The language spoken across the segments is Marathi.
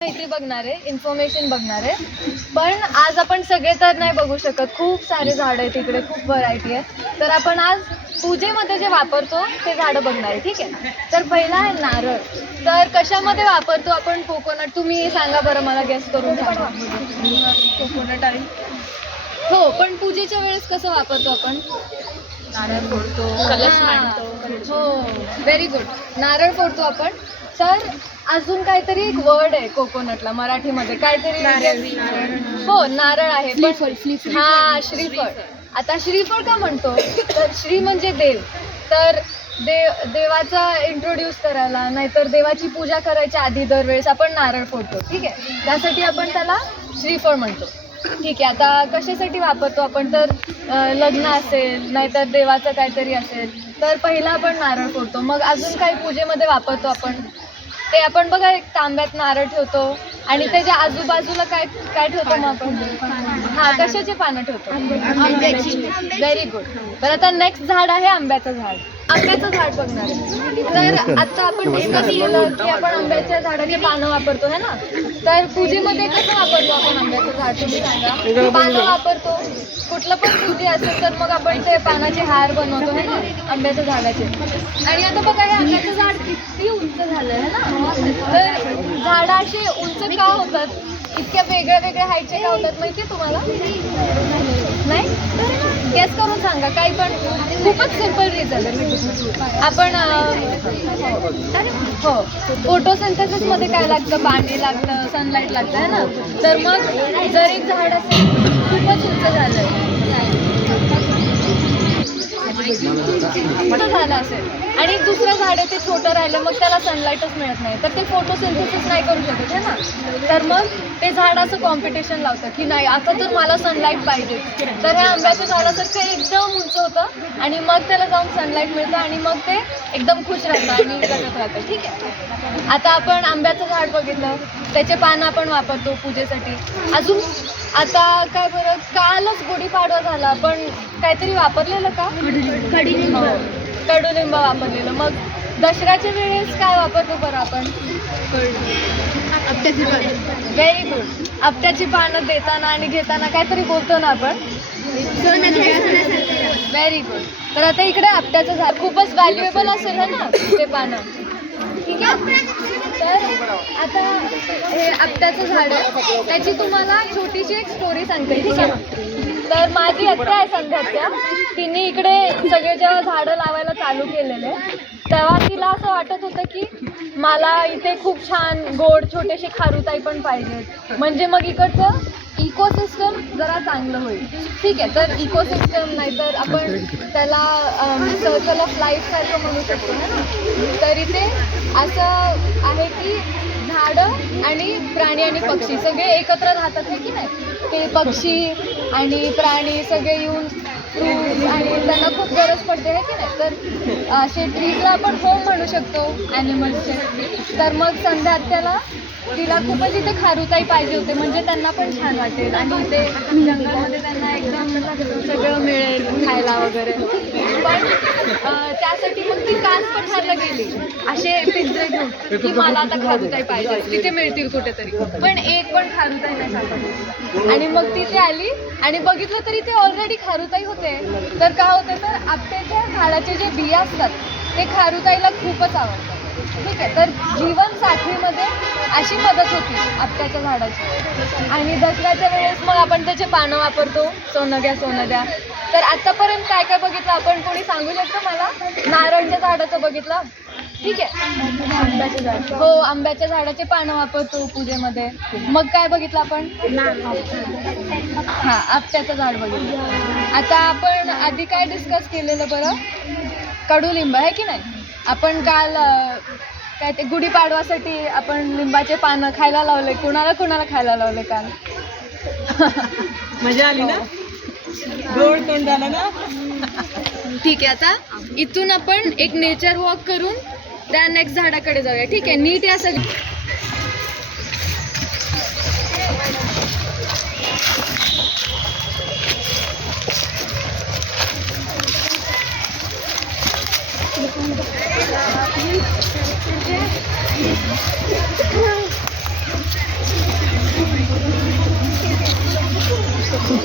माहिती बघणार आहे, इन्फॉर्मेशन बघणार आहे. पण आज आपण सगळे तर नाही बघू शकत, खूप सारे झाडं आहेत तिकडे, खूप व्हरायटी आहे. तर आपण आज पूजेमध्ये जे वापरतो ते झाडं बघणार आहे. ठीक आहे. तर पहिला आहे नारळ. तर कशामध्ये वापरतो आपण कोकोनट? तुम्ही सांगा बरं, मला गेस करून सांगा. कोकोनट आणि हो, पण पूजेच्या वेळेस कसं वापरतो आपण? नारळ फोडतो, कलश मांडतो. हो, व्हेरी गुड. नारळ फोडतो आपण. तर अजून काहीतरी एक वर्ड आहे कोकोनटला मराठीमध्ये, काहीतरी. हो, नारळ आहे. हा, श्रीफळ. आता श्रीफळ का म्हणतो? तर श्री म्हणजे देव. तर देवाचा इंट्रोड्यूस करायला, नाहीतर देवाची पूजा करायच्या आधी दरवेळेस आपण नारळ फोडतो. ठीक आहे. त्यासाठी आपण त्याला श्रीफळ म्हणतो. ठीक आहे. आता कशासाठी वापरतो आपण? तर लग्न असेल, नाहीतर देवाचं काहीतरी असेल, तर पहिला आपण नारळ फोडतो. मग अजून काही पूजेमध्ये वापरतो आपण. ते आपण बघा, एक तांब्यात नारळ ठेवतो आणि त्याच्या आजूबाजूला काय काय ठेवतो मग आपण? हा, कशाची पानं ठेवतो? आंब्याची. Very good. बरं, आता नेक्स्ट झाड आहे आंब्याचं झाड. आंब्याचं झाड बघणार आहे. तर आता आपण डिस्कस केलं की आपण आंब्याच्या झाडाची पानं वापरतो है ना. तर पूजेमध्ये कसं वापरतो आपण आंब्याचं झाड? तुम्ही सांगा. पानं वापरतो. कुठलं पण पूजे असेल तर मग आपण ते पानाचे हार बनवतो है ना, आंब्याच्या झाडाचे. आणि आता बघा, हे आंब्याचं झाड किती उंच झालं आहे ना. तर झाडं अशी उंच का होतात? इतक्या वेगळ्या वेगळ्या हाईटचे का होतात माहिती आहे तुम्हाला? नाही? गेस करून सांगा. काही पण खूपच सिम्पल रिझन. आपण हो, फोटोसिंथेसिसमध्ये काय लागतं? पाणी लागतं, सनलाईट लागतं है ना. तर मग जर एक झाड असेल खूपच उंच झालं झालं असेल आणि दुसरं झाड आहे ते छोटं राहिलं, मग त्याला सनलाईटच मिळत नाही, तर ते फोटोसिंथेसिस नाही करू शकत है ना. तर मग ते झाड असं कॉम्पिटिशन लावतं की नाही, आता तर मला सनलाईट पाहिजे. तर हे आंब्याच्या झाडासारखं एकदम उंच होतं आणि मग त्याला जाऊन सनलाईट मिळतं आणि मग ते एकदम खुश राहतं आणि जगत राहतं. ठीक आहे. आता आपण आंब्याचं झाड बघितलं, त्याचे पानं आपण वापरतो पूजेसाठी. अजून आता काय बरं, कालच गुढीपाडवा झाला, पण काहीतरी वापरलेलं का? कडुलिंब वापरलेलं. मग दसऱ्याच्या वेळेस काय वापरतो बरं आपण? Very good. आपट्याची पानं देताना आणि घेताना काहीतरी बोलतो ना आपण. Very good. तर आता इकडे आपट्याचं झाड खूपच व्हॅल्युएबल असेल ना ते पानं. ठीक आहे. तर आता हे आपट्याचं झाड आहे, त्याची तुम्हाला छोटीशी एक स्टोरी सांगते. ठीक आहे. तर माझी आत्या आहे संध्याच्या, तिने इकडे सगळे जेव्हा झाडं लावायला चालू केलेले, तेव्हा तिला असं वाटत होतं की मला इथे खूप छान गोड छोटेसे खारुताई पण पाहिजेत, म्हणजे मग इकडचं इकोसिस्टम जरा चांगलं होईल. ठीक आहे. तर इकोसिस्टम नाही तर आपण त्याला सर्कल ऑफ लाईफ सारखं म्हणू शकतो ना. तर इथे असं आहे की झाडं आणि प्राणी आणि पक्षी सगळे एकत्र राहतात आहे की नाही. ते पक्षी आणि प्राणी सगळे येऊन फ्रूट्स आणि त्यांना खूप गरज पडते आहे की नाही. तर असे ट्रीजला आपण होम म्हणू शकतो ॲनिमल्सचे. तर मग संध्या त्याला तिला खूपच इथे खारुताई पाहिजे होते, म्हणजे त्यांना पण छान वाटेल आणि इथे जंगलमध्ये त्यांना एकदम सगळं मिळेल खायला वगैरे. पण त्यासाठी मग ती कास पठारला गेली असे पिंजरे घेऊन की मला आता खारुताई पाहिजे, तिथे मिळतील कुठेतरी. पण एक पण खारुताई नाही सापडली. आणि मग तिथे आली आणि बघितलं तरी ते ऑलरेडी खारुताई होते. तर काय होते, तर आपट्याच्या झाडाचे जे बिया असतात ते खारुताईला खूपच आवडतात. ठीक आहे. तर जीवनसाखळीमध्ये अशी मदत होती आपट्याच्या झाडाची. आणि दसऱ्याच्या वेळेस मग आपण त्याचे पानं वापरतो. सोनं द्या. तर आतापर्यंत काय काय बघितलं आपण? कोणी सांगू शकतो मला? नारळच्या झाडाचं बघितलं. ठीक आहे. आंब्याच्या झाड. हो, आंब्याच्या झाडाचे पानं वापरतो पूजेमध्ये. मग काय बघितलं आपण? हां, आपट्याचं झाड बघितलं. आता आपण आधी काय डिस्कस केलेलं बरं? कडुलिंब आहे की नाही. आपण काल काय ते गुढीपाडवासाठी आपण लिंबाचे पानं खायला लावले. कुणाला खायला लावले काल? मजा आली ना, गोड तोंडाला ना. ठीक आहे. आता इथून आपण एक नेचर वॉक करून त्या नेक्स्ट झाडाकडे जाऊया. ठीक आहे. नीट या सगळी. काल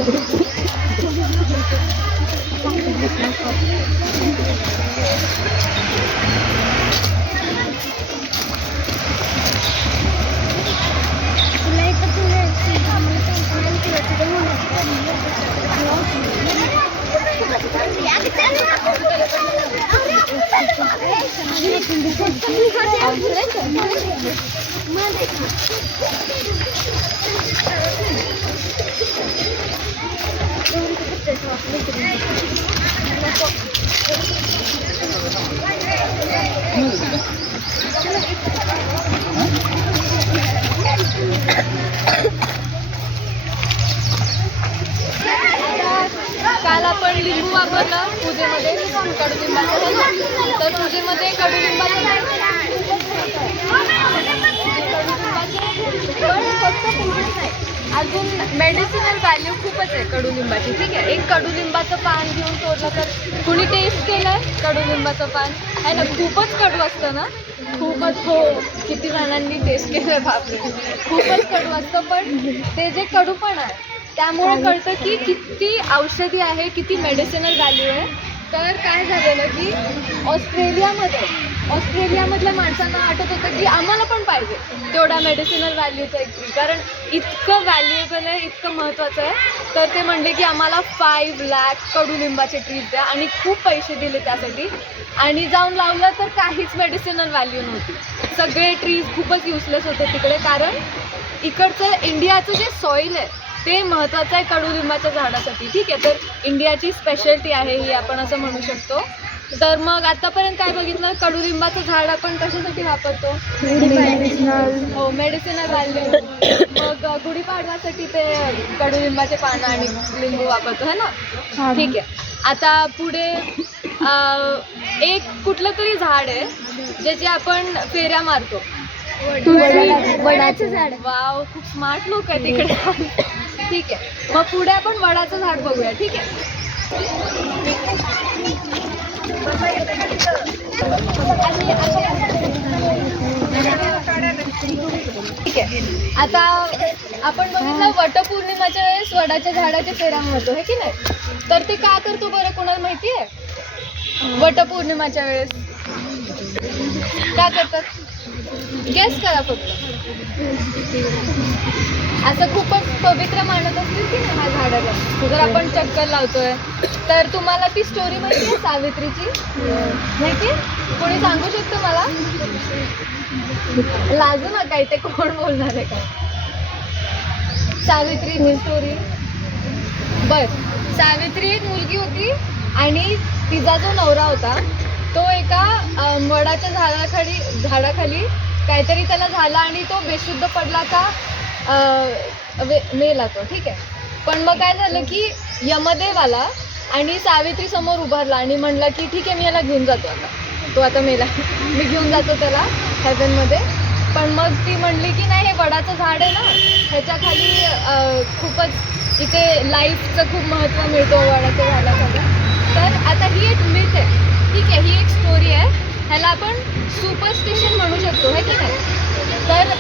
आपण लिंबू वापरलं पूजेमध्ये कडुलिंबाचं है ना, तर पूजेमध्ये कडुलिंबाचं पण फक्त पूर्ण नाही, अजून मेडिसिनल व्हॅल्यू खूपच आहे कडुलिंबाची. ठीक आहे, एक कडुलिंबाचं पान घेऊन तोडलं तर कुणी टेस्ट केलं कडुलिंबाचं पान आहे ना, खूपच कडू असतं ना, खूपच. हो, किती जणांनी टेस्ट केलं बापरे, खूपच कडू असतं. पण ते जे कडूपण आहे त्यामुळे कळतं की किती औषधी आहे, किती मेडिसिनल व्हॅल्यू आहे. तर काय झालेलं की ऑस्ट्रेलियामधल्या माणसांना वाटत होतं की आम्हाला पण पाहिजे तेवढा मेडिसिनल व्हॅल्यूचा एक ट्री, कारण इतकं व्हॅल्युएबल आहे, इतकं महत्त्वाचं आहे. तर ते म्हणले की आम्हाला 5 लाख कडुलिंबाचे ट्रीज द्या, आणि खूप पैसे दिले त्यासाठी. आणि जाऊन लावलं तर काहीच मेडिसिनल व्हॅल्यू नव्हती. सगळे ट्रीज खूपच युजलेस होते तिकडे, कारण इकडचं इंडियाचं जे सॉईल आहे ते महत्त्वाचं आहे कडुलिंबाच्या झाडासाठी. ठीक आहे, तर इंडियाची स्पेशालिटी आहे ही, आपण असं म्हणू शकतो. तर मग आतापर्यंत काय बघितलं, कडुलिंबाचं झाड आपण कशासाठी वापरतो? हो, मेडिसिनल व्हॅल्यू. मग गुढीपाडव्यासाठी ते कडुलिंबाचे पानं आणि लिंबू वापरतो है ना. ठीक आहे, आता पुढे एक कुठलं तरी झाड आहे ज्याची आपण फेऱ्या मारतो. वडाचं झाड. वाव, खूप स्मार्ट लोक आहेत तिकडे. ठीक आहे, मग पुढे आपण वडाचं झाड बघूया. ठीक आहे, ठीक आहे. आता आपण बघितलं वटपौर्णिमाच्या वेळेस वडाच्या झाडाच्या फेऱ्या मारतो, हे की नाही. तर ते का करतो बरं, कोणाला माहिती आहे? वटपौर्णिमाच्या वेळेस का करतात? गेस करा फक्त. असं खूपच पवित्र मानत असतील की नाही ह्या झाडाला, जर आपण चक्कर लावतोय तर. तुम्हाला ती स्टोरी माहिती आहे सावित्रीची? माहिती आहे? कोणी सांगू शकतं मला? लाजू नका, इथे कोण बोलणार आहे का? सावित्रीची स्टोरी. बर, सावित्री एक मुलगी होती आणि तिचा जो नवरा होता तो एका वडाच्या झाडाखाली काहीतरी त्याला झालं आणि तो बेशुद्ध पडला का मेला तो. ठीक आहे, पण मग काय झालं की यमदेव आला आणि सावित्री समोर उभारला आणि म्हणला की ठीक आहे, मी याला घेऊन जातो, आता तो आता मेला, मी घेऊन जातो त्याला हेavenमध्ये. पण मग ती म्हणली की नाही, हे वडाचं झाड आहे ना, ह्याच्या खाली खूपच इथे लाईफचं खूप महत्त्व मिळतो वडाच्या झाडासाठी. तर आता ही एक मिथ आहे. ठीक आहे, ही एक स्टोरी आहे, ह्याला आपण सुपरस्टिशन म्हणू शकतो, है की नाही. तर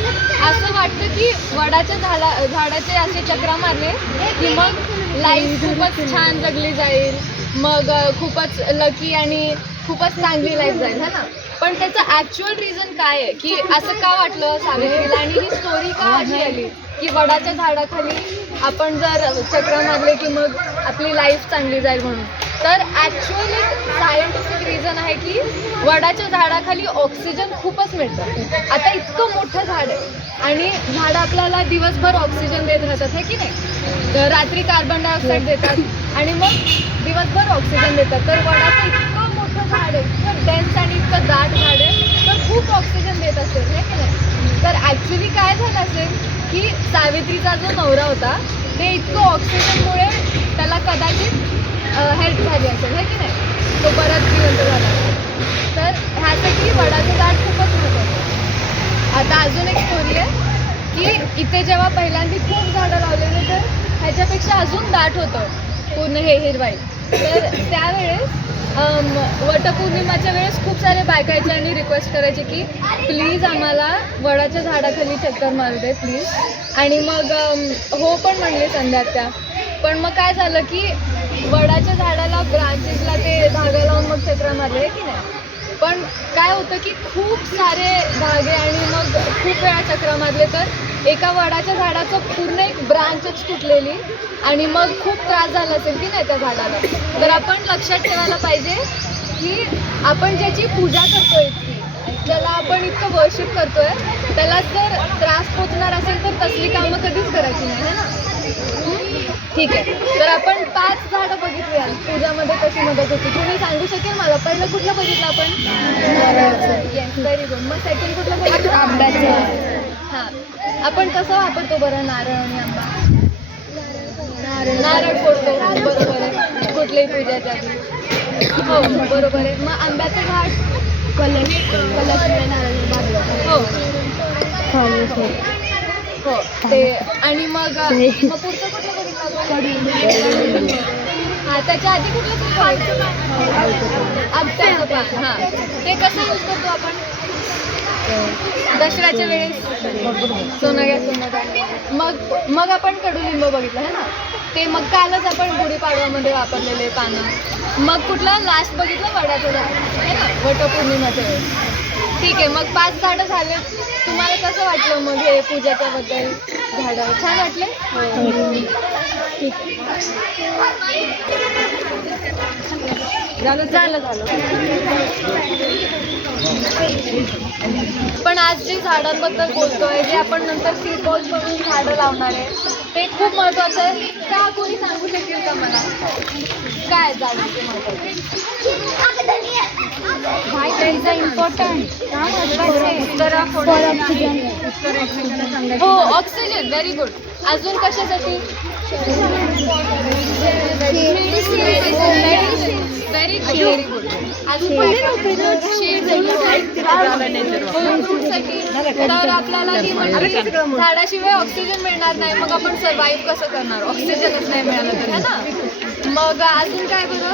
असं वाटतं की वडाच्या झाडाचे असे चक्रा मारले की मग लाईफ खूपच छान जगली जाईल, मग खूपच लकी आणि खूपच चांगली लाईफ जाईल, है ना. पण त्याचं ॲक्च्युअल रिझन काय आहे की असं का वाटलं सावित्रीला, आणि ही स्टोरी का अशी आली की वडाच्या झाडाखाली आपण जर चक्र मारले की मग आपली लाईफ चांगली जाईल म्हणून. तर ॲक्च्युअली सायंटिफिक रिझन आहे की वडाच्या झाडाखाली ऑक्सिजन खूपच मिळतं. आता इतकं मोठं झाड आहे आणि झाडं आपल्याला दिवसभर ऑक्सिजन देत राहतात, है की नाही. तर रात्री कार्बन डायऑक्साईड देतात आणि मग दिवसभर ऑक्सिजन देतात. तर वडाचं इतकं मोठं झाड आहे, इतकं डेन्स आणि इतकं दाट झाड आहे, तर खूप ऑक्सिजन देत असेल, है की नाही. तर ॲक्च्युली काय झालं असेल की सावित्रीचा जो नवरा होता ते इतकं ऑक्सिजनमुळे त्याला कदाचित हेल्प झाली असेल, है की नाही, तो परत जिवंत झाला. तर ह्यासाठी वडाचं झाड खूपच महत्त्वाचं आहे. आता अजून एक स्टोरी आहे की इथे जेव्हा पहिल्यांदा खूप झाडं लावलेली तर ह्याच्यापेक्षा अजून दाट होतं पूर्ण हे हिरवाई. तर त्यावेळेस वटपौर्णिमाच्या वेळेस खूप सारे बायकायचे आणि रिक्वेस्ट करायचे की प्लीज आम्हाला वडाच्या झाडाखाली चक्कर मारू दे प्लीज. आणि मग हो पण म्हणले संध्या त्या. पण मग काय झालं की वडाच्या झाडाला ब्रांचेसला ते धागा लावून मग चक्र मारले की नाही. पण काय होतं की खूप सारे धागे आणि मग खूप वेळा चक्र मारले तर एका वडाच्या झाडाचं पूर्ण एक ब्रांचच तुटलेली आणि मग खूप त्रास झाला असेल की नाही त्या झाडाला. तर आपण लक्षात ठेवायला पाहिजे की आपण ज्याची पूजा करतोय इतकी, ज्याला आपण इतकं वर्शिप करतोय, त्याला जर त्रास पोचणार असेल तर तसली कामं कधीच करायची नाही है ना. ठीक आहे, तर आपण 5 झाडं बघितली पूजामध्ये कशी मदत होती. तुम्ही सांगू शकेल मला पहिलं कुठलं बघितलं आपण? Yes, very good. मग सेकंड कुठलं बघितलं? आंब्याचं. हां, आपण कसं वापरतो बरं नारळ आणि आंबा? नारळ फोडतो, बरोबर आहे, कुठल्याही पूजाच्या आधी. हो बरोबर आहे. मग आंब्याचं झाड कलश हो हो ते. आणि मग पुढचं कुठलं बघितलं आपण? हां, त्याच्या आधी कुठलं बघितलं? आंब्याचं पान. हां, ते कसं यूज करतो आपण? दसऱ्याच्या वेळेस सोनं. मग आपण कडुलिंब बघितलं है ना, ते मग कालच आपण गुढीपाडव्यामध्ये वापरलेले पानं. मग कुठलं लास्ट बघितलं? वडाचं झाड है ना, वटपौर्णिमाच्या वेळेस. ठीक आहे, मग 5 झाडं झाले. तुम्हाला कसं वाटलं मग हे पूजाच्या बद्दल झाडं? छान वाटले? ठीक आहे, झालं. पण आज जे झाडांबद्दल बोलतोय, जे आपण नंतर सीड बॉल्स बनवून झाडं लावणार आहे, ते खूप महत्त्वाचं आहे. का कोणी सांगू शकेल का मला काय झाडांचे महत्त्व? हो, ऑक्सिजन. Very good. अजून कशासाठी? Very good. अजून फ्रूटसाठी. तर आपल्याला ही म्हणजे झाडाशिवाय ऑक्सिजन मिळणार नाही, मग आपण सर्वाईव्ह कसं करणार? ऑक्सिजनच नाही मिळालं तर है ना. मग अजून काय बरं?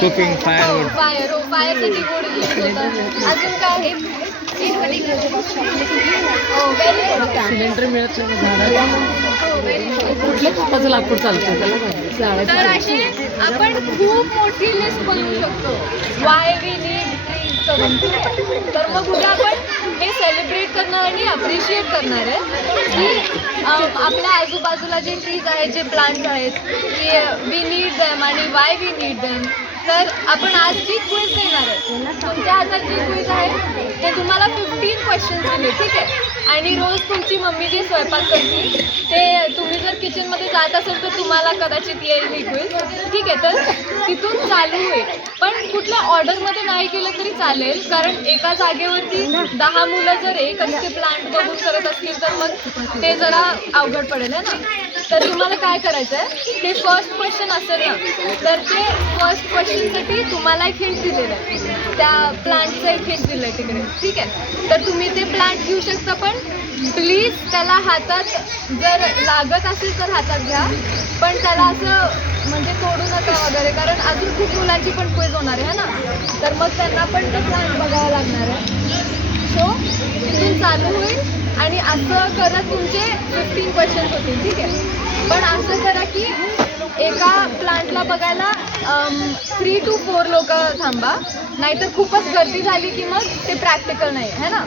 Cooking, fire. हो, फायरसाठी गोड यूज होतं. अजून काय आहे? सिलेंडर मिळत कुठल्या कामाचं लाकूड चालतं. तर अशी आपण खूप मोठी लिस्ट बनवू शकतो. वाय वी नीड ट्रीज करून. तर मग उद्या आपण हे सेलिब्रेट करणार आणि अप्रिशिएट करणार आहे की आपल्या आजूबाजूला जे ट्रीज आहेत, जे प्लांट्स आहेत, की वी नीड देम आणि वाय वी नीड देम. तर आपण आज जी क्विज देणार आहे, तुमच्या हातात जी क्विज आहे ते तुम्हाला 15 क्वेश्चन्स दिले, ठीक आहे. आणि रोज तुमची मम्मी जे स्वयंपाक करते ते तुम्ही जर किचनमध्ये जात असेल तर तुम्हाला कदाचित येईल ही क्विज, ठीक आहे. तर तिथून चालू होईल, पण कुठल्या ऑर्डरमध्ये नाही केलं तरी चालेल, कारण एका जागेवरती 10 मुलं जर एकच ते प्लांट बघून करत असतील तर मग ते जरा अवघड पडेल आहे ना. तर तुम्हाला काय करायचं आहे, ते फर्स्ट क्वेश्चन असेल ना, तर ते फर्स्ट क्वेश्चनसाठी तुम्हाला एक हिंट दिलेलं आहे, त्या प्लांटचं एक हिंट दिलं आहे तिकडे, ठीक आहे. तर तुम्ही ते प्लांट घेऊ शकता, पण प्लीज त्याला हातात जर लागत असेल तर हातात घ्या, पण त्याला असं म्हणजे तोडू नका वगैरे, कारण अजून खूप मुलांची पण क्विज होणार आहे ना, तर मग त्यांना पण ते प्लांट बघावं लागणार आहे. सो तिथून चालू होईल आणि असं करत तुमचे 15 क्वेश्चन्स होतील, ठीक आहे. पण असं करा की एका प्लांटला बघायला 3 to 4 लोक थांबा, नाहीतर खूपच गर्दी झाली की मग ते प्रॅक्टिकल नाही है ना.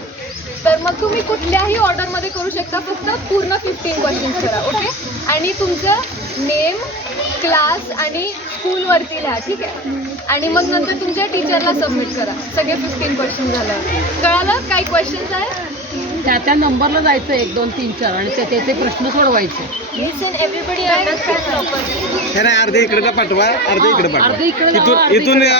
तर मग तुम्ही कुठल्याही ऑर्डरमध्ये करू शकता, फक्त पूर्ण 15 क्वेश्चन्स करा, ओके. आणि तुमचं नेम, क्लास आणि स्कूलवरती लिहा, ठीक आहे. आणि मग नंतर तुमच्या टीचरला सबमिट करा. सगळे 15 क्वेश्चन झालं. कळालं? काही क्वेश्चन्स आहेत? त्या नंबरला जायचं 1, 2, 3, 4 आणि त्याचे प्रश्न सोडवायचे. लिसन एव्हरीबडी अंडरस्टँड प्रॉपर्ली. हे नाही, अर्धे इकडे पाठवा, अर्धे इकडे पाठवा. अर्धे इकडे लावा, इथून अर्धे इथून इकडे.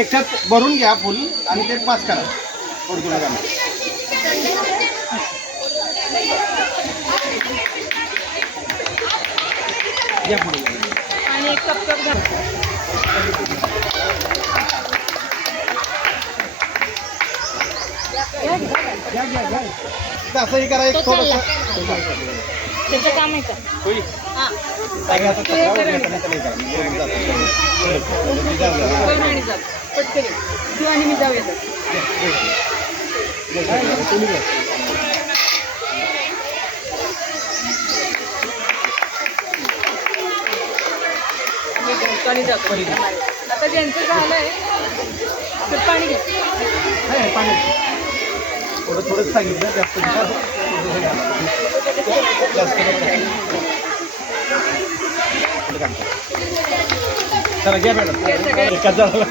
एकच्यात भरून घ्या फुल आणि ते पास करा. आणि एक कप असंही करायचं थोडंसं. त्याचं काम आहे का? पटकन तू आणि मी जाऊया. आता ज्यांचं झालंय तर पाणी घ्या. थोडं थोडं सांगितलं जास्त चला घ्या मॅडम. एकाच झाडाला.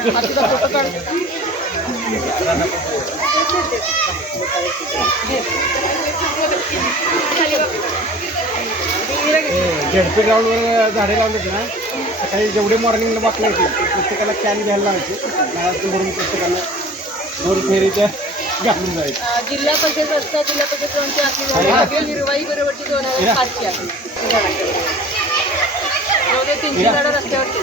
झेडपी ग्राउंडवर झाडे लावलेत ना, सकाळी जेवढे मॉर्निंगला वॉक लावायचे प्रत्येकाला कॅन घ्यायला लावायचे. नळातून भरून प्रत्येकाला 2 फेरीच्या घालून जायचे. जिल्हा परिषद असतात, जिल्हा परिषद हिरवाई बरोबरची 2005ची आहे. 300 झाडं रस्त्यावरती.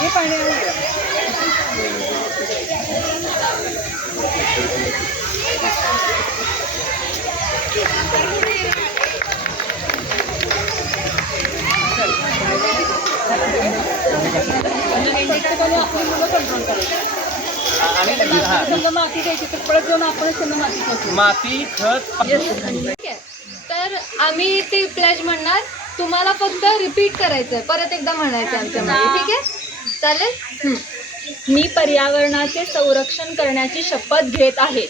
हे पाणी माती द्यायची तर परत जाऊन आपणच त्यांना माती खत. ठीक आहे. तर आम्ही ती प्लेज म्हणणार, तुम्हाला फक्त रिपीट करायचंय, परत एकदा म्हणायचं आमच्यामध्ये. ठीक आहे, चालेल? मी पर्यावरणाचे संरक्षण करण्याची शपथ घेत आहे.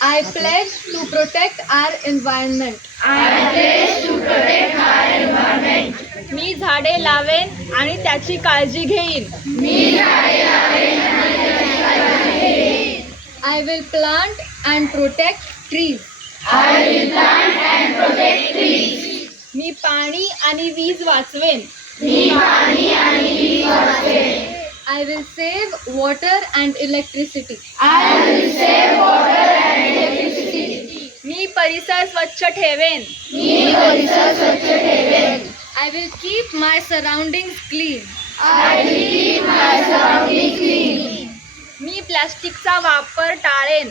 I pledge to protect our environment. मी झाडे लावेन आणि त्याची काळजी घेईन. I will plant and protect trees. मी पाणी आणि वीज वाचवेन. I will save water and electricity. मी परिसर स्वच्छ ठेवेन. I will keep my surroundings clean. मी प्लास्टिकचा वापर टाळेन.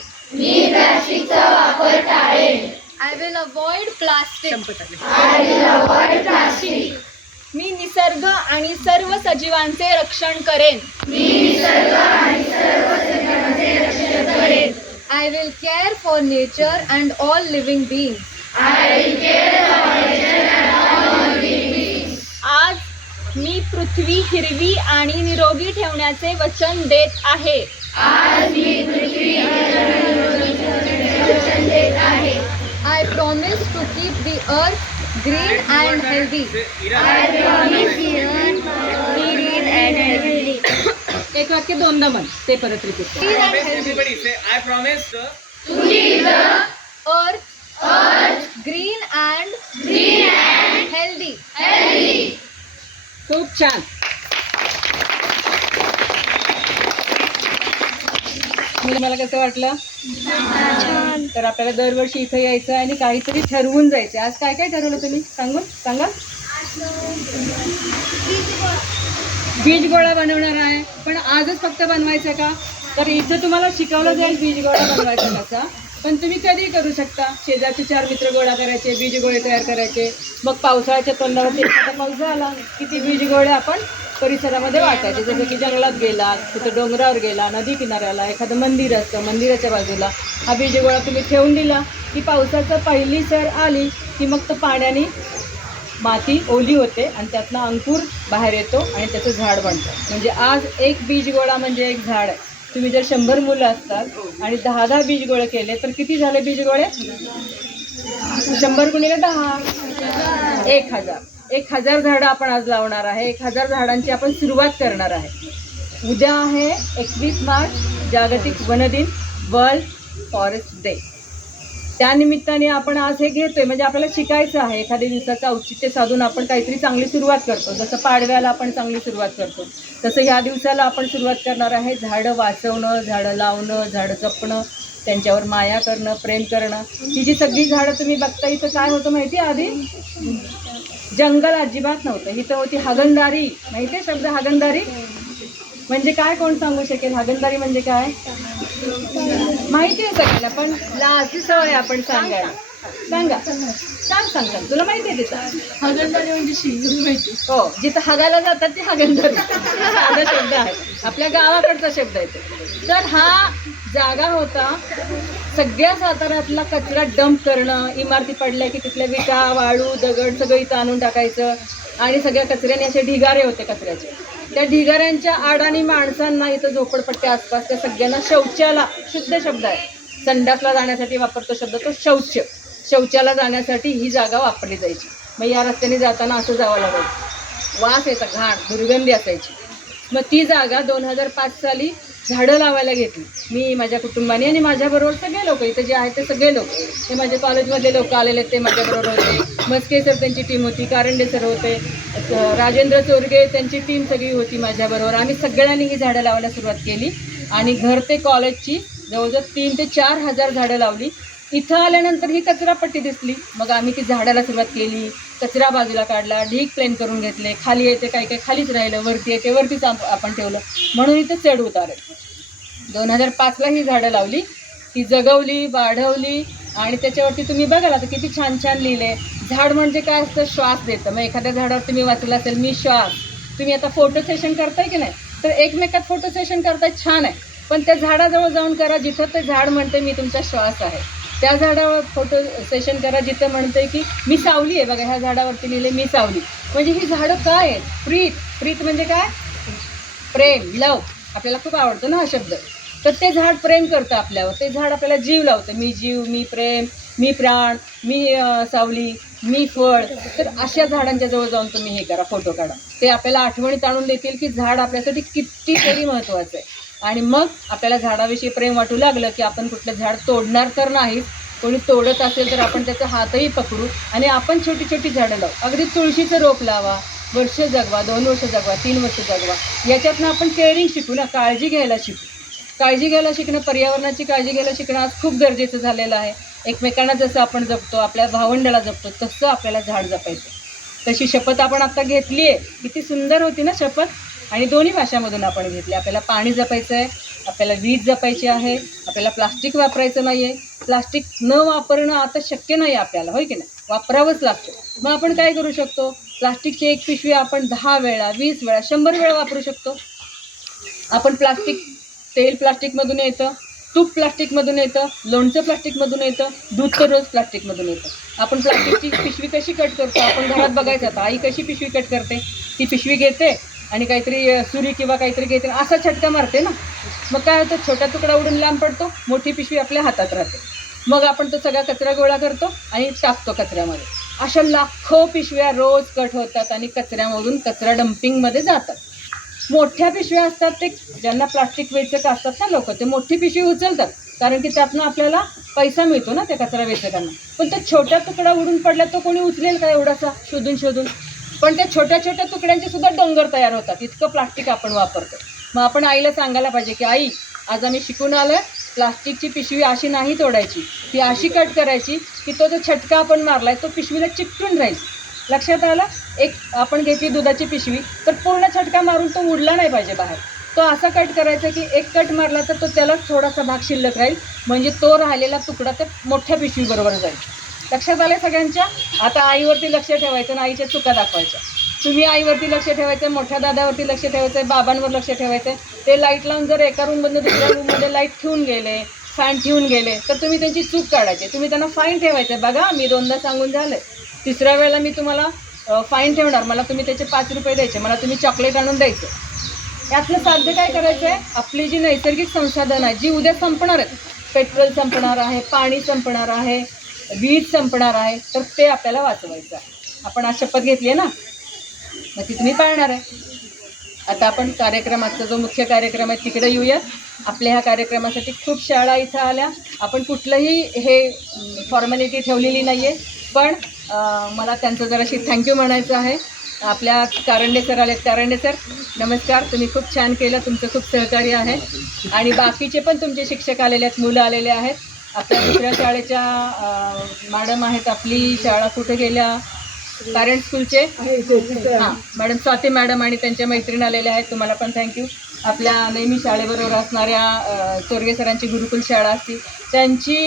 I will avoid plastic. मी निसर्ग आणि सर्व सजीवांचे रक्षण करेन. I will care for nature and all living beings. आज मी पृथ्वी हिरवी आणि निरोगी ठेवण्याचे वचन देत आहे. I promise to keep the earth green and healthy. एक वाक्य दोनदा म्हण, ते परत रिपीट कर. Green and healthy. I promise Earth green and healthy. खूप छान. मला कसं वाटलं? तर आपल्याला दरवर्षी इथं यायचं आणि काहीतरी ठरवून जायचं. आज काय काय ठरवलं तुम्ही? सांगा. बीज गोळा बनवणार आहे, पण आजच फक्त बनवायचं का? तर इथं तुम्हाला शिकवलं जाईल बीज गोळा बनवायचा कसा, पण तुम्ही कधी करू शकता. शेजारचे 4 मित्र गोळा करायचे, बीज गोळे तयार करायचे. मग पावसाळ्याच्या तोंडावरती एखादा पाऊस आला की ती बीज गोळे आपण परिसरामध्ये वाटायचे. जसं की जंगलात गेला, कुठं डोंगरावर गेला, नदी किनाऱ्याला, एखादं मंदिर असतं, मंदिराच्या बाजूला हा बीज गोळा तुम्ही ठेवून दिला की पावसाचं पहिली सर आली की मग तो पाण्याने माती ओली होते आणि त्यातनं अंकुर बाहेर येतो आणि त्याचं झाड बनतं. म्हणजे आज एक बीज गोळा म्हणजे एक झाड आहे. तुम्ही जर 100 मुलं असतात आणि 10 बीज गोळे केले तर किती झाले बीज गोळे? 100 गुणिले 10 1000 झाडं आपण आज लावणार आहे. 1000 झाडांची आपण सुरुवात करणार आहे. उद्या आहे 21 मार्च जागतिक वनदिन, वर्ल्ड फॉरेस्ट डे. त्यानिमित्ताने आपण आज हे घेतोय, म्हणजे आपल्याला शिकायचं आहे. एखाद्या दिवसाचं औचित्य साधून आपण काहीतरी चांगली सुरुवात करतो. जसं पाडव्याला आपण चांगली सुरुवात करतो, तसं ह्या दिवसाला आपण सुरुवात करणार आहे झाडं वाचवणं, झाडं लावणं, झाडं जपणं, त्यांच्यावर माया करणं, प्रेम करणं. ही जी सगळी झाडं तुम्ही बघता, इथं काय होतं माहिती आहे? आधी जंगल अजिबात नव्हतं, इथं होती हागणदारी. माहिती आहे शब्द हागणदारी म्हणजे काय? कोण सांगू शकेल हागणदारी म्हणजे काय? माहिती आहे सगळ्यांना, पण लाजची सवय आपण सांगायला. सांगा, सांग तुला माहिती आहे तिथं? हागणदारी म्हणजे शिंगून माहिती. हो, जिथं हागायला जातात ती हागणदारी साधा शब्द आहे, आपल्या गावाकडचा शब्द आहे ते. तर हा जागा होता सगळ्या साताऱ्यातला कचरा डंप करणं. इमारती पडल्या की तिथल्या विटा, वाळू, दगड सगळं इथं आणून टाकायचं आणि सगळ्या कचऱ्याने असे ढिगारे होते कचऱ्याचे. त्या ढिगाऱ्यांच्या आडाणी माणसांना इथं झोपडपट्ट्या आसपास त्या सगळ्यांना शौचाला, शुद्ध शब्द आहे, संडासला जाण्यासाठी वापरतो शब्द तो शौच, शौचाला जाण्यासाठी ही जागा वापरली जायची. मग या रस्त्याने जाताना असं जावं लागायचं, वास यायचा, घाण, दुर्गंधी असायची. मग ती जागा 2005 साली झाडं लावायला घेतली मी, माझ्या कुटुंबाने आणि माझ्याबरोबर सगळे लोक. इथं जे आहेत ते सगळे लोक, ते माझे कॉलेजमधले लोक आलेले ते माझ्याबरोबर होते. मस्के सर त्यांची टीम होती, कारंडे सर होते, राजेंद्र चोरगे त्यांची टीम सगळी होती माझ्याबरोबर. आम्ही सगळ्यांनी ही झाडं लावायला सुरुवात केली आणि घर ते कॉलेजची जवळजवळ 3,000 ते 4,000 झाडं लावली. इथं आल्यानंतर ही कचरापट्टी दिसली, मग आम्ही ती झाडाला सुरुवात केली, कचरा बाजूला काढला, ढीग प्लेन करून घेतले, खाली येते काही काही खालीच राहिलं, वरती येते वरतीच आपण ठेवलं, म्हणून इथं चढ उतार आहे. 2005ला ही झाडं लावली, ती जगवली, वाढवली आणि त्याच्यावरती तुम्ही बघाल आता किती छान छान लिहिले. झाड म्हणजे काय असतं? श्वास देतं. मग एखाद्या झाडावर तुम्ही वाचलं असेल मी श्वास. तुम्ही आता फोटो सेशन करताय की नाही, तर एकमेकात फोटो सेशन करताय, छान आहे, पण त्या झाडाजवळ जाऊन करा जिथं ते झाड म्हणते मी तुमचा श्वास आहे. त्या झाडावर फोटो सेशन करा जिथं म्हणते की मी सावली आहे. बघा ह्या झाडावरती लिहिले मी सावली. म्हणजे ही झाडं काय आहेत? प्रीत. प्रीत म्हणजे काय? प्रेम, लव. आपल्याला खूप आवडतो ना हा शब्द. तर ते झाड प्रेम करतं आपल्यावर, ते झाड आपल्याला जीव लावतं. मी जीव, मी प्रेम, मी प्राण, मी सावली, मी फळ. तर अशा झाडांच्या जवळ जाऊन तुम्ही हे करा, फोटो काढा. ते आपल्याला आठवणीत आणून देतील की झाड आपल्यासाठी कितीतरी महत्त्वाचं आहे. आणि मग आपल्याला झाडाविषयी प्रेम वाटू लागलं की आपण कुठलं झाड तोडणार तर नाहीच. कोणी तोडत असेल तर आपण त्याचा हातही पकडू आणि आपण छोटी छोटी झाडं लावू. अगदी तुळशीचं रोप लावा, वर्ष जगवा, 2 वर्ष जगवा, 3 वर्ष जगवा. याच्यातनं आपण केअरिंग शिकू ना, काळजी घ्यायला शिकू. काळजी घ्यायला शिकणं, पर्यावरणाची काळजी घ्यायला शिकणं आज खूप गरजेचं झालेलं आहे. एकमेकांना जसं आपण जपतो, आपल्या भावंडाला जपतो, तसं आपल्याला झाड जपायचं. तशी शपथ आपण आत्ता घेतली आहे. किती सुंदर होती ना शपथ. आणि दोन्ही भाषामधून आपण घेतली. आपल्याला पाणी जपायचं आहे, आपल्याला वीज जपायची आहे, आपल्याला प्लास्टिक वापरायचं नाही आहे. प्लास्टिक न वापरणं आता शक्य नाही आपल्याला, होय की नाही? वापरावंच लागतं. मग आपण काय करू शकतो? प्लास्टिकची एक पिशवी आपण 10 वेळा, 20 वेळा, 100 वेळा वापरू शकतो. आपण प्लास्टिक, तेल प्लास्टिकमधून येतं, तूप प्लास्टिकमधून येतं, लोणचं प्लास्टिकमधून येतं, दूध तर रोज प्लास्टिकमधून येतं. आपण प्लास्टिकची पिशवी कशी कट करतो? आपण घरात बघायचं आता आई कशी पिशवी कट करते. ती पिशवी घेते आणि काहीतरी सुरी किंवा काहीतरी घेते, असा छटका मारते ना. मग काय होतं? छोटा तुकडा उडून लांब पडतो, मोठी पिशवी आपल्या हातात राहते. मग आपण तो सगळा कचरा गोळा करतो आणि टाकतो कचऱ्यामध्ये. अशा लाखो पिशव्या रोज कट होतात आणि कचऱ्यामधून कचरा डम्पिंगमध्ये जातात. मोठ्या पिशव्या असतात, ते ज्यांना प्लास्टिक वेचक असतात ना लोक, ते मोठी पिशवी उचलतात कारण की त्यातनं आपल्याला पैसा मिळतो ना त्या कचरा वेचकांना. पण तो छोटा तुकडा उडून पडला तो कोणी उचलेल का एवढासा शोधून शोधून? पण त्या छोट्या छोट्या तुकड्यांचे सुद्धा डोंगर तयार होतात, इतकं प्लास्टिक आपण वापरतो. मग आपण आईला सांगायला पाहिजे की आई, आज आम्ही शिकून आलं, प्लास्टिकची पिशवी अशी नाही तोडायची, ती अशी कट करायची की तो जो छटका आपण मारलाय तो पिशवीला चिकटून राहील. लक्षात आलं? एक आपण घेतली दुधाची पिशवी, तर पूर्ण छटका मारून तो उडला नाही पाहिजे बाहेर. तो असा कट करायचा की एक कट मारला तर तो त्याला थोडासा भाग शिल्लक राहील, म्हणजे तो राहिलेला तुकडा त्या मोठ्या पिशवीबरोबर जाईल. लक्षात आलं सगळ्यांच्या? आता आईवरती लक्ष ठेवायचं आणि आईच्या चुका दाखवायच्या. तुम्ही आईवरती लक्ष ठेवायचं, मोठ्या दादावरती लक्ष ठेवायचं आहे, बाबांवर लक्ष ठेवायचं आहे. ते लाईट लावून जर एका रूममधून दुसऱ्या रूममध्ये लाईट ठेवून गेले, फॅन ठेवून गेले, तर तुम्ही त्यांची चूक काढायची. तुम्ही त्यांना फाईन ठेवायचं आहे. बघा मी 2दा सांगून झालं, 3ऱ्या वेळेला मी तुम्हाला फाईन ठेवणार, मला तुम्ही त्याचे 5 रुपये द्यायचे, मला तुम्ही चॉकलेट आणून द्यायचं. यातलं साध्य काय करायचं आहे? आपली जी नैसर्गिक संसाधनं आहेत जी उद्या संपणार आहेत, पेट्रोल संपणार आहे, पाणी संपणार आहे, वीज संपणार आहे, तर ते आपल्याला वाचवायचं आहे. आपण आज शपथ घेतली आहे ना, मग ती तुम्ही पाळणार आहे. आता आपण कार्यक्रमाचा जो मुख्य कार्यक्रम आहे तिकडे येऊया. आपल्या ह्या कार्यक्रमासाठी खूप शाळा इथं आल्या. आपण कुठलंही हे फॉर्मॅलिटी ठेवलेली नाही आहे, पण मला त्यांचं जराशी थँक्यू म्हणायचं आहे. आपल्या कारंडे सर आलेत. कारंडे सर नमस्कार, तुम्ही खूप छान केलं, तुमचं खूप सहकार्य आहे. आणि बाकीचे पण तुमचे शिक्षक आलेले आहेत, मुलं आलेले आहेत. आपल्या दुसऱ्या शाळेच्या मॅडम आहेत. आपली शाळा कुठे गेल्या? पॅरेंट स्कूलचे हां मॅडम स्वाती मॅडम आणि त्यांच्या मैत्रीण आलेल्या आहेत. तुम्हाला पण थँक्यू. आपल्या नेहमी शाळेबरोबर असणाऱ्या चोरगे सरांची गुरुकुल शाळा असती, त्यांची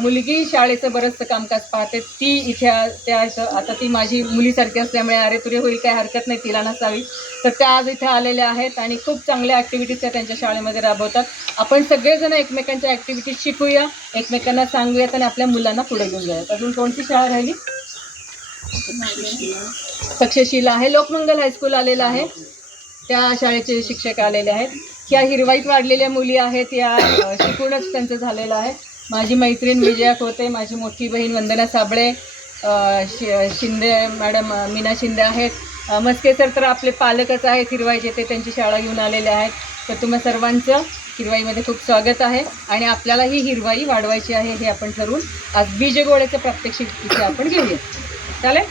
मुलगी शाळेचं बरंचसं कामकाज पाहते. ती इथे त्या इथं आता ती माझी मुलीसारखी असल्यामुळे अरे तुरे होईल काही हरकत नाही, तिला नसावी, तर त्या आज इथे आलेल्या आहेत आणि खूप चांगल्या ॲक्टिव्हिटीज त्या त्यांच्या शाळेमध्ये राबवतात. आपण सगळेजण एकमेकांच्या ॲक्टिव्हिटीज शिकूया, एकमेकांना सांगूयात आणि आपल्या मुलांना पुढे घेऊन जाऊयात. अजून कोणती शाळा राहिली? तक्षशिला आहे. लोकमंगल हायस्कूल आलेलं आहे, त्या शाळेचे शिक्षक आलेले आहेत. ह्या हिरवाईत वाढलेल्या मुली आहेत, या शिकूनच त्यांचं झालेलं आहे. माझी मैत्रीण विजया खोते, माझी मोठी बहीण वंदना साबळे, शिंदे मॅडम मीना शिंदे आहेत. मस्के सर तर आपले पालकच आहेत हिरवाईचे, ते त्यांची शाळा घेऊन आलेले आहेत. तर तुम्हा सर्वांचं हिरवाईमध्ये खूप स्वागत आहे आणि आपल्याला ही हिरवाई वाढवायची आहे हे आपण ठरवून आज बीजगोळ्याचं प्रात्यक्षिक इथे आपण घेऊया. चालेल?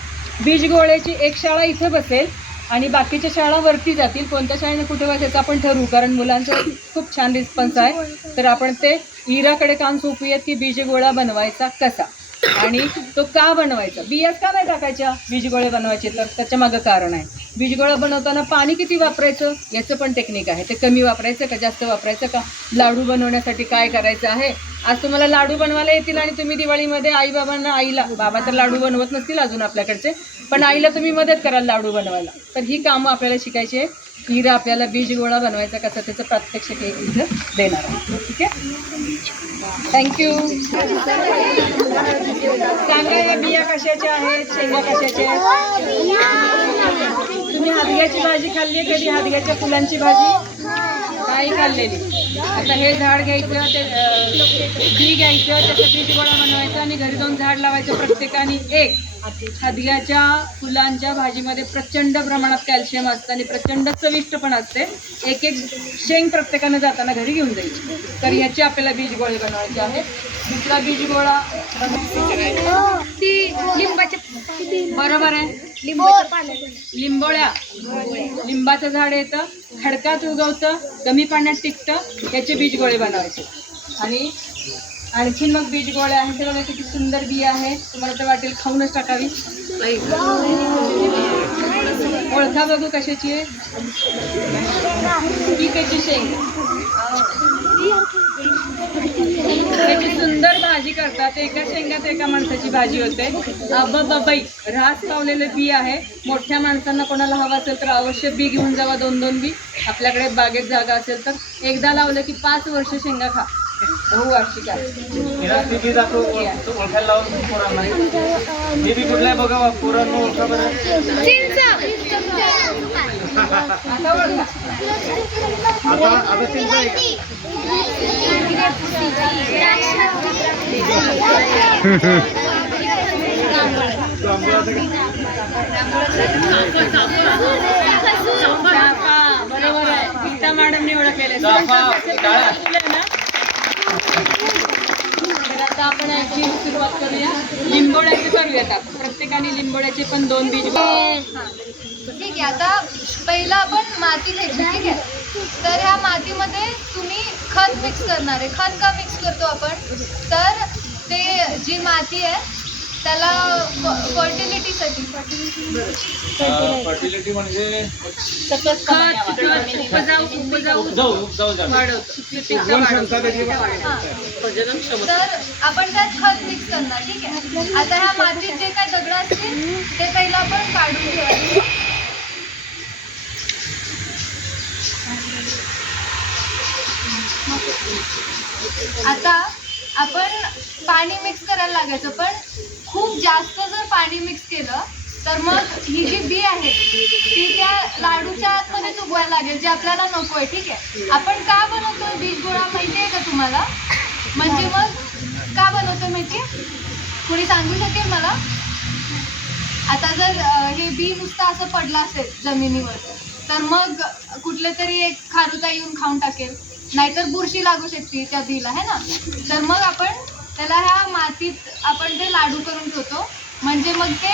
बीजगोळ्याची एक शाळा इथं बसेल आणि बाकीच्या शाळा वरती जातील. कोणत्या शाळेने कुठे बसायचं आपण ठरवू, कारण मुलांचा खूप छान रिस्पॉन्स आहे. तर आपण ते इराकडे काम सोपूयात की बीजगोळा बनवायचा कसा आणि तो का बनवायचा, बियाच का नाही टाकायच्या बीजगोळे बनवायचे. तर त्याच्या मागं कारण आहे. बीजगोळा बनवताना पाणी किती वापरायचं याचं पण टेक्निक आहे. ते कमी वापरायचं का जास्त वापरायचं का, लाडू बनवण्यासाठी काय करायचं आहे. आज तुम्हाला लाडू बनवायला येतील आणि तुम्ही दिवाळीमध्ये आईबाबांना, आईला, बाबा तर लाडू बनवत नसतील अजून आपल्याकडचे, पण आईला तुम्ही मदत कराल लाडू बनवायला. तर ही कामं आपल्याला शिकायची आहे. हिरा आपल्याला बीजगोळा बनवायचा कसा त्याचं प्रात्यक्षिक हे इथं देणार आहे. ठीक आहे, थँक्यू. सांगा या बिया कशाच्या आहेत, शेंगा कशाच्या आहेत. तुम्ही हादग्याची भाजी खाल्ली आहे कधी? हादग्याच्या फुलांची भाजी नाही खाल्लेली. आता हे झाड घ्यायचं, ते बी घ्यायचं, त्याचं बीजगोळा बनवायचा आणि घरी जाऊन झाड लावायचं प्रत्येकाने एक. हादग्याच्या फुलांच्या भाजीमध्ये प्रचंड प्रमाणात कॅल्शियम असतं आणि प्रचंड चविष्ट पण असते. एक एक शेंग प्रत्येकानं जाताना घरी घेऊन जायची. तर ह्याचे आपल्याला बीजगोळे बनवायचे आहेत. दुसरा बीजगोळा बरोबर आहे, लिंबोळ्या, लिंबाचं झाड येतं, खडकात उगवतं, कमी पाण्यात टिकतं, याचे बीजगोळे बनवायचे. आणि आणखीन मग बीजगोळे आहेत, ते बघा किती सुंदर बिया आहे. तुम्हाला तर वाटेल खाऊनच टाकावी. ओळखा बघू कशाची आहे, त्याची शेंग. त्याची सुंदर भाजी करतात. एका शेंगात एका माणसाची भाजी होते. बाई रास लावलेले बी आहे. मोठ्या माणसांना कोणाला हवा असेल तर अवश्य बी घेऊन जावा, 2-2 बी. आपल्याकडे बागेत जागा असेल तर एकदा लावलं की 5 वर्ष शेंगा खा. बहुवार्षिक आहे. ओळखायला लावून पोरांना हे बी कुठलं आहे बघा, पोरांना ओळखा बरं. आता ओळखा. आता चिंच आहे का? बरोबर आहे, गीता मॅडमने ओळखलेलं. तर आता आपण याची सुरुवात करूया. लिंबोळ्याचे करूयात आपण. प्रत्येकाने लिंबोळ्याचे पण 2 बीज. ठीक आहे. आता पहिलं आपण माती घ्यायची. ठीक आहे. तर ह्या मातीमध्ये तुम्ही खत मिक्स करणार आहे. खत का मिक्स करतो आपण, तर ते जी माती आहे त्याला फर्टिलिटीसाठी फर्टिलिटी म्हणजे तर आपण त्यात खत मिक्स करणार. ठीक आहे. आता ह्या मातीत जे काय दगड असतील ते पहिलं आपण काढून ठेवायचे. आता आपण पाणी मिक्स करायला लागायचं, पण खूप जास्त जर पाणी मिक्स केलं तर मग ही जी बी आहे ती त्या लाडूच्या आतमध्येच उगवायला लागेल, जे आपल्याला नको आहे. ठीक आहे. आपण का बनवतो बीजगोळा माहिती आहे का तुम्हाला? म्हणजे मग का बनवतो माहिती आहे? कोणी सांगू शकेल मला? आता जर हे बी नुसतं असं पडलं असेल जमिनीवर तर मग कुठले तरी एक खारुता येऊन खाऊन टाकेल, नाहीतर बुरशी लागू शकते त्या बीला, है ना. तर मग आपण त्याला ह्या मातीत आपण ते लाडू करून ठेवतो, म्हणजे मग ते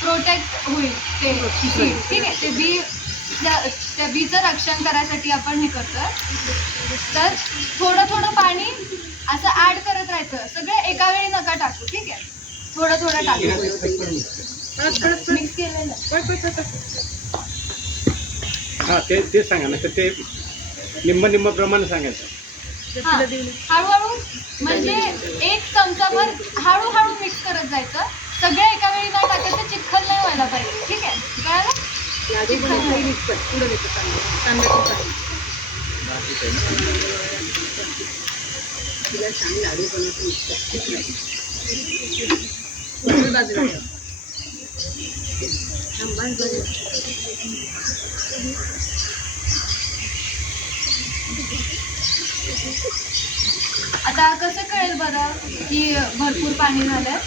प्रोटेक्ट होईल ते बी. ठीक आहे, ते बी त्या बीचं रक्षण करायसाठी आपण हे करतो. तर थोडं थोडं पाणी असं ऍड करत राहायचं, सगळं एका वेळी नका टाकू. ठीक आहे, थोडं थोडं टाकू. मिक्स केलेलं. हां तेच सांगा ना, तर ते निम्म प्रमाण सांगायचं. हा, हळूहळू म्हणजे 1 चमचाभर हळूहळू मिक्स करत जायचं, सगळं एका वेळी नाही टाकायचं, चिखल नाही व्हायला पाहिजे. ठीक आहे, कळालं? आता कसं कळेल बरं की भरपूर पाणी झालं?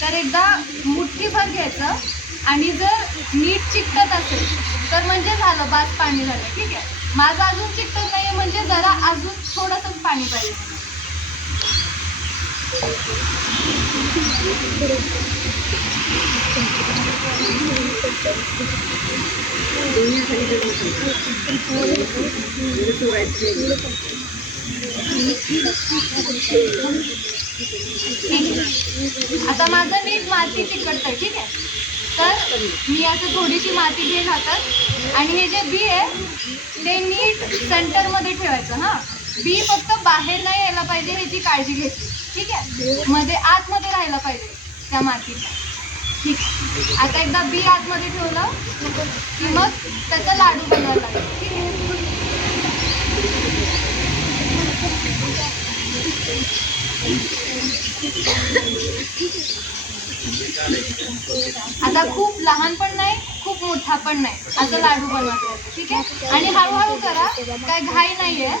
तर एकदा मुठ्ठीभर घ्यायचं आणि जर नीट चिकटत असेल तर म्हणजे झालं, बास पाणी झालं. ठीक आहे, माझं अजून चिकटत नाही म्हणजे जरा अजून थोडंसंच पाणी पाहिजे. आता माझं नीट माती चिकटतंय. ठीक आहे, तर मी असं थोडीशी माती घेईन हातात आणि हे जे बी आहे ते नीट सेंटरमध्ये ठेवायचं. हां, बी फक्त बाहेर नाही यायला पाहिजे ह्याची काळजी घ्यायची. ठीक आहे, मध्ये आतमध्ये राहायला पाहिजे त्या मातीच्या. ठीक आहे, आता एकदा बी आतमध्ये ठेवलं की मग त्याचा लाडू बनवायला लागेल. ठीक आहे, आता खूप लहान पण नाही, खूप मोठा पण नाही, असं लाडू बनवायचं. ठीक आहे, आणि हळूहळू करा, काय घाई नाहीये.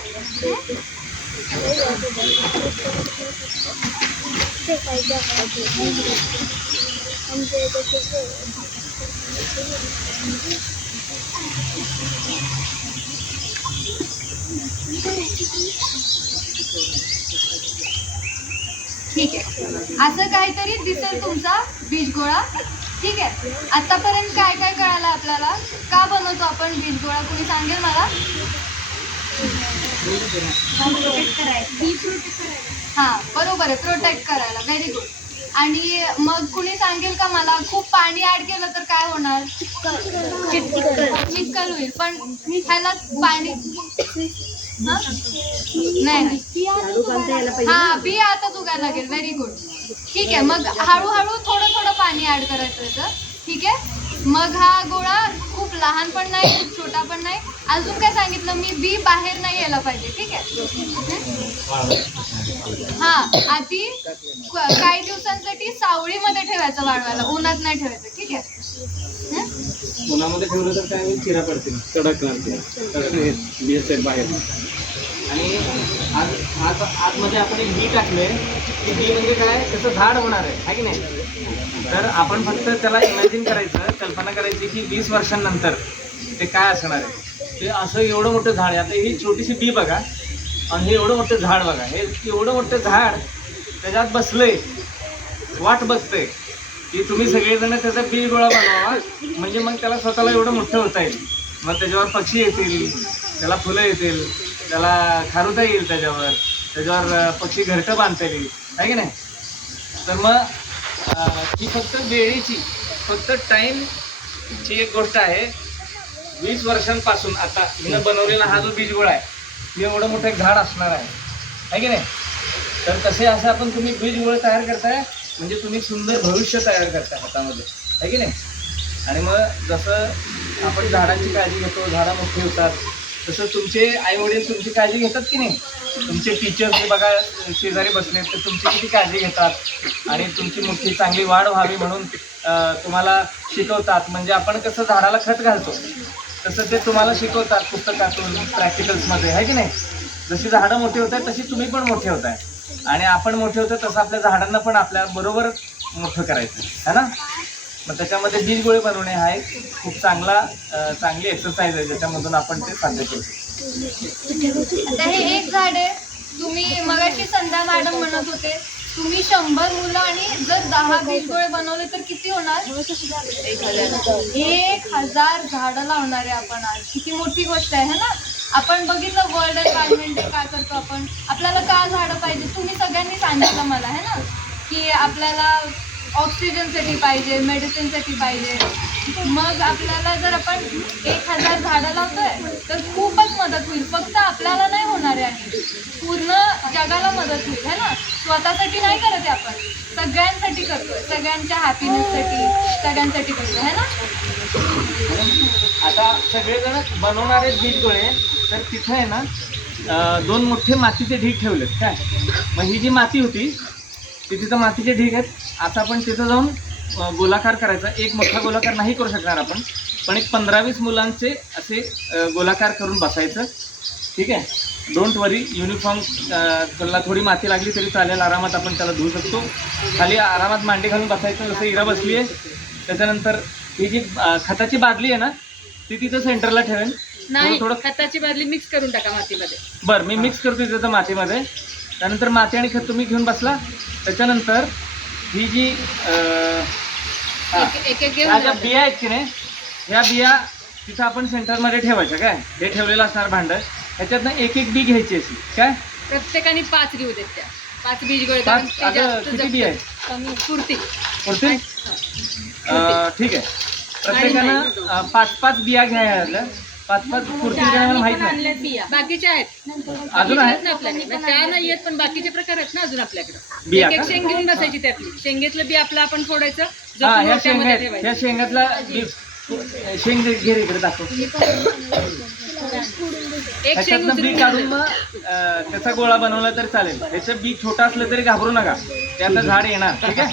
ठीक आहे, असं काहीतरी दिसेल तुमचा बीज गोळा. ठीक आहे, आतापर्यंत काय काय कळालं आपल्याला, का बनवतो आपण बीज गोळा, कुणी सांगेल मला? हां, बरोबर आहे, प्रोटेक्ट करायला. Very good. आणि मग कुणी सांगेल का मला, खूप पाणी ऍड केलं तर काय होणार? चिखल होईल. पण ह्याला पाणी नाही, हा, बी आताच उगायला लागेल. Very good. ठीक आहे, मग हळूहळू थोडं थोडं पाणी ऍड करायचं याचं. ठीक आहे, मग हा गोळा खूप लहान पण नाही, खूप छोटा पण नाही. अजून काय सांगितलं मी, बी बाहेर नाही यायला पाहिजे. ठीक आहे, हा, आधी काही दिवसांसाठी सावळीमध्ये ठेवायचं वाळवायला, उन्हात नाही ठेवायचं. ठीक आहे, उन्हामध्ये ठेवलं तर काय होईल, चिरा पडतील, कडक लागतील बाहेर. आणि आज आतमध्ये आपण एक बी टाकलंय, की बी म्हणजे काय, त्याचं झाड होणार आहे की नाही. तर आपण फक्त त्याला इमॅजिन करायचं, कल्पना करायची की 20 वर्षांनंतर ते काय असणार आहे. ते असं एवढं मोठं झाड आहे. आता ही छोटीशी बी बघा आणि हे एवढं मोठं झाड बघा, हे एवढं मोठं झाड त्याच्यात बसलंय, वाट बघतंय की तुम्ही सगळेजण त्याचा बी गोळा बनवावा, म्हणजे मग त्याला स्वतःला एवढं मोठं होता येईल. मग त्याच्यावर पक्षी येतील, त्याला फुलं येतील, त्याला खारुता येईल, त्याच्यावर पक्षी घरटं बांधता येईल, आहे की नाही. तर मग ही फक्त वेळेची, फक्त टाईमची एक गोष्ट आहे. 20 वर्षांपासून आता हिनं बनवलेला हा जो बीजगोळा आहे, हे एवढं मोठं झाड असणार आहे की नाही. तर तसे असं आपण तुम्ही बीजगोळे तयार करताय, म्हणजे तुम्ही सुंदर भविष्य तयार करताय हातामध्ये, आहे की नाही. आणि मग जसं आपण झाडांची काळजी घेतो, झाडं मोठी होतात, तसं तुमचे आईवडील तुमची काळजी घेतात की नाही. तुमचे टीचर्स हे बघा शेजारी बसले तर तुमची किती काळजी घेतात आणि तुमची मोठी चांगली वाढ व्हावी म्हणून तुम्हाला शिकवतात. म्हणजे आपण कसं झाडाला खत घालतो तसं ते तुम्हाला शिकवतात पुस्तकातून, प्रॅक्टिकल्समध्ये, आहे की नाही. जशी झाडं मोठी होत आहेत तशी तुम्ही पण मोठे होत आहे आणि आपण मोठे होतो तसं आपल्या झाडांना पण आपल्या बरोबर मोठं करायचं आहे ना. मग त्याच्यामध्ये बीज गोळे बनवणे हा एक खूप चांगली एक्सरसाइज आहे, ज्याच्यामधून आपण ते साध्य करू शकतो. आता हे एक झाड आहे, तुम्ही मगाशी संध्या मॅडम म्हणत होते तुम्ही 100 मुलं आणि जर 10 बीज गोळे बनवले तर किती होणार? 1000 झाडं लावणार आहे आपण आज. किती मोठी गोष्ट आहे है ना. आपण बघितलं वर्ल्ड एन्व्हायरमेंट डे काय करतो आपण, आपल्याला का झाडं पाहिजे तुम्ही सगळ्यांनी सांगितलं मला है ना, की आपल्याला ऑक्सिजनसाठी पाहिजे, मेडिसिनसाठी पाहिजे. मग आपल्याला जर आपण 1000 झाडं लावतोय तर खूपच मदत होईल. फक्त आपल्याला नाही होणार आहे आणि पूर्ण जगाला मदत होईल है ना. स्वतःसाठी नाही करत आहे आपण, सगळ्यांसाठी करतोय, सगळ्यांच्या हॅपीनेससाठी सगळ्यांसाठी करतोय है ना. आता सगळेजण बनवणारे बीज गोळे, तर तिथं आहे ना 2 मोठे मातीचे ढीग ठेवलेत काय. मग ही जी माती होती ती तिथं मातीचे ढीग आहेत. आता आपण तिथं जाऊन गोलाकार करायचा. एक मोठा गोलाकार नाही करू शकणार आपण, पण एक 15-20 मुलांचे असे गोलाकार करून बसायचं. ठीक आहे. डोंट वरी, युनिफॉर्म त्याला थोडी माती लागली तरी चालेल, आरामात आपण त्याला धुवू शकतो. खाली आरामात मांडी घालून बसायचं, जसं इरा बसली आहे. त्याच्यानंतर ही जी खताची बादली आहे ना ती तिथं सेंटरला ठेवेन. नाही, थोडं खताची बादली मिक्स करून टाका मातीमध्ये. बरं, मी मिक्स करतो तिथं मातीमध्ये. त्यानंतर माती आणि खत तुम्ही घेऊन बसला. त्याच्यानंतर ही जी एक घेऊन ह्या ज्या बिया आहेत की नाही, ह्या बिया तिथं आपण सेंटरमध्ये ठेवायच्या काय. हे ठेवलेलं असणार भांडं, ह्याच्यातनं एक बी घ्यायची अशी काय. प्रत्येकाने 5 घेऊ देत त्या. 5 बीज गोळे. 5 अगं किती बी आहेत? पुरती. पुरते? ठीक आहे. प्रत्येकानं 5-5 बिया घ्यायला. 5-5 पुरतील का नाही मला माहित नाही. बाकीच्या आहेत अजून आहेत ना आपल्याकडे. त्या नाही आहेत पण बाकीचे प्रकार आहेत ना अजून आपल्याकडे. बिया एक का? शेंग घेऊन बसायची त्यातली. शेंगेतलं बी आपलं आपण फोडायचं. हा, ह्या मोठ्यामध्ये शेंगा आहेत. ठेवायचं. ह्या शेंगातला शेंग घे रे इकडे दाखव. एक शेंग ह्याच्यातनं बी उचलून काढून मग त्याचा गोळा बनवला तर चालेल. ह्याचं बी छोटं असलं तरी घाबरू नका, ते आता झाड येणार. ठीक आहे.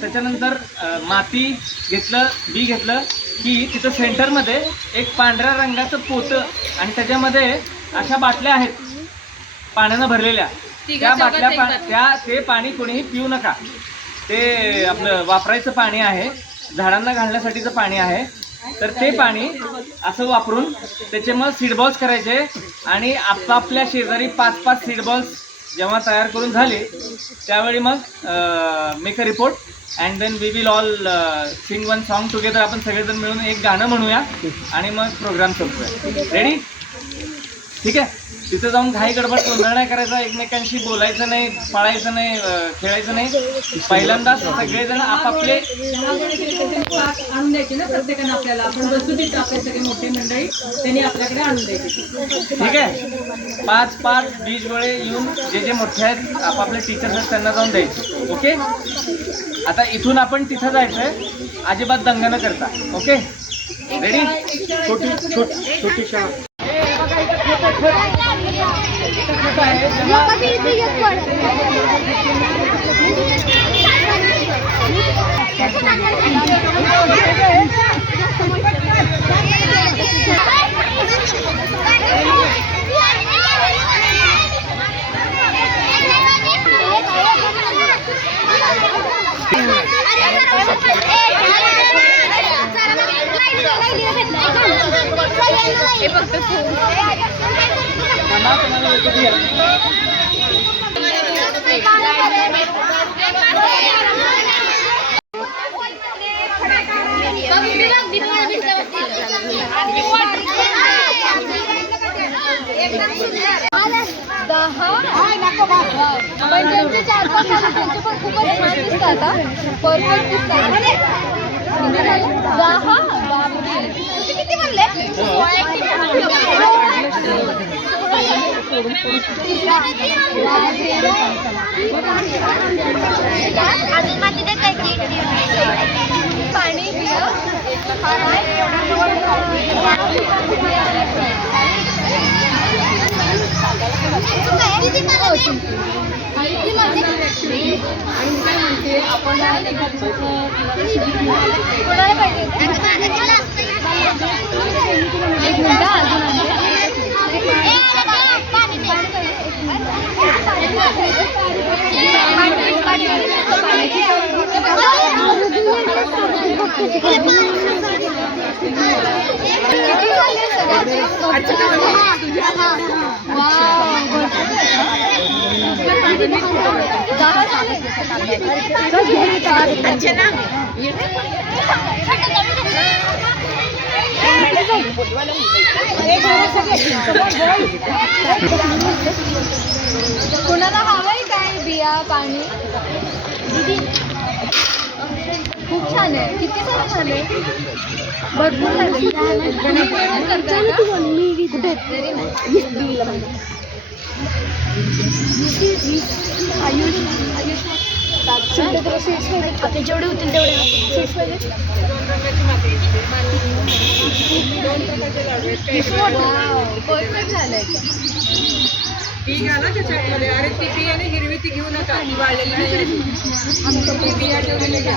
त्याच्यानंतर माती घेतलं, बी घेतलं की तिथं सेंटरमध्ये एक पांढऱ्या रंगाचं पोतं आणि त्याच्यामध्ये अशा बाटल्या आहेत पाण्यानं भरलेल्या. त्या बाटल्या ते पाणी कोणीही पिऊ नका. ते आपलं वापरायचं पाणी आहे, झाडांना घालण्यासाठीचं पाणी आहे. तर ते पाणी असं वापरून त्याचे मग सीड बॉल्स करायचे आणि आपापल्या शेजारी 5-5 सीड बॉल्स जेव्हा तयार करून झाले त्यावेळी मग make a report and then we will all sing one song together. आपण सगळेजण मिळून एक गाणं म्हणूया आणि मग प्रोग्राम संपूया. रेडी? ठीक आहे. तिथं जाऊन घाई गडबड गोंधळ नाही करायचा, एकमेकांशी बोलायचं नाही, पळायचं नाही, खेळायचं नाही. पहिल्यांदा सगळेजण आपापले आणून द्यायचे ना प्रत्येकाने आपल्याला. आपण बसू देतो आपले सगळे मोठे मंडळी, त्यांनी आपल्याकडे आणून द्यायचे. ठीक आहे. 5-5 बीज गोळे येऊन जे मोठे आहेत आपापले टीचर्स आहेत त्यांना जाऊन द्यायचे. ओके. आता इथून आपण तिथं जायचंय, अजिबात दंग न करता. ओके. रेडी? छोटी शाळा. पण ज्यांचे 4-5 झाले त्यांचे पण खूपच छान दिसतात. परफेक्ट दिसतात. 10 किती म्हणले? अजून माती टाकायची. पाणी कोणाला पाहिजे? एक मिनिट अजून किती झाले सगळ्याचे? कुणाला हवंय काय बिया पाणी? खूप छान आहे. किती सारे झाले? भरपूर झाले. आपले जेवढे होतील तेवढे सीट्स मध्ये परफेक्ट झालंय. बी घाला त्याच्यामध्ये. अरे ती बी आणि हिरवी ती घेऊ नका, ती वाळलेली नाही. ती बिया ठेवलेली घ्या.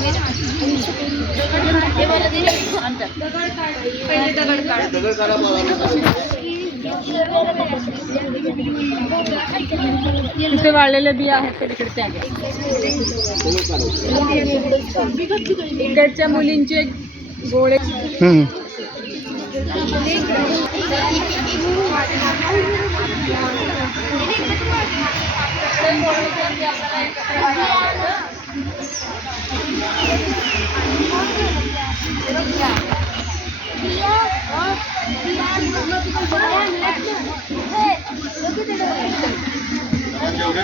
पहिले दगड काढ. तिथे वाळलेल्या बिया आहेत त्या तिकडे त्या घ्या. इकडच्या मुलींचे गोळे जेवढे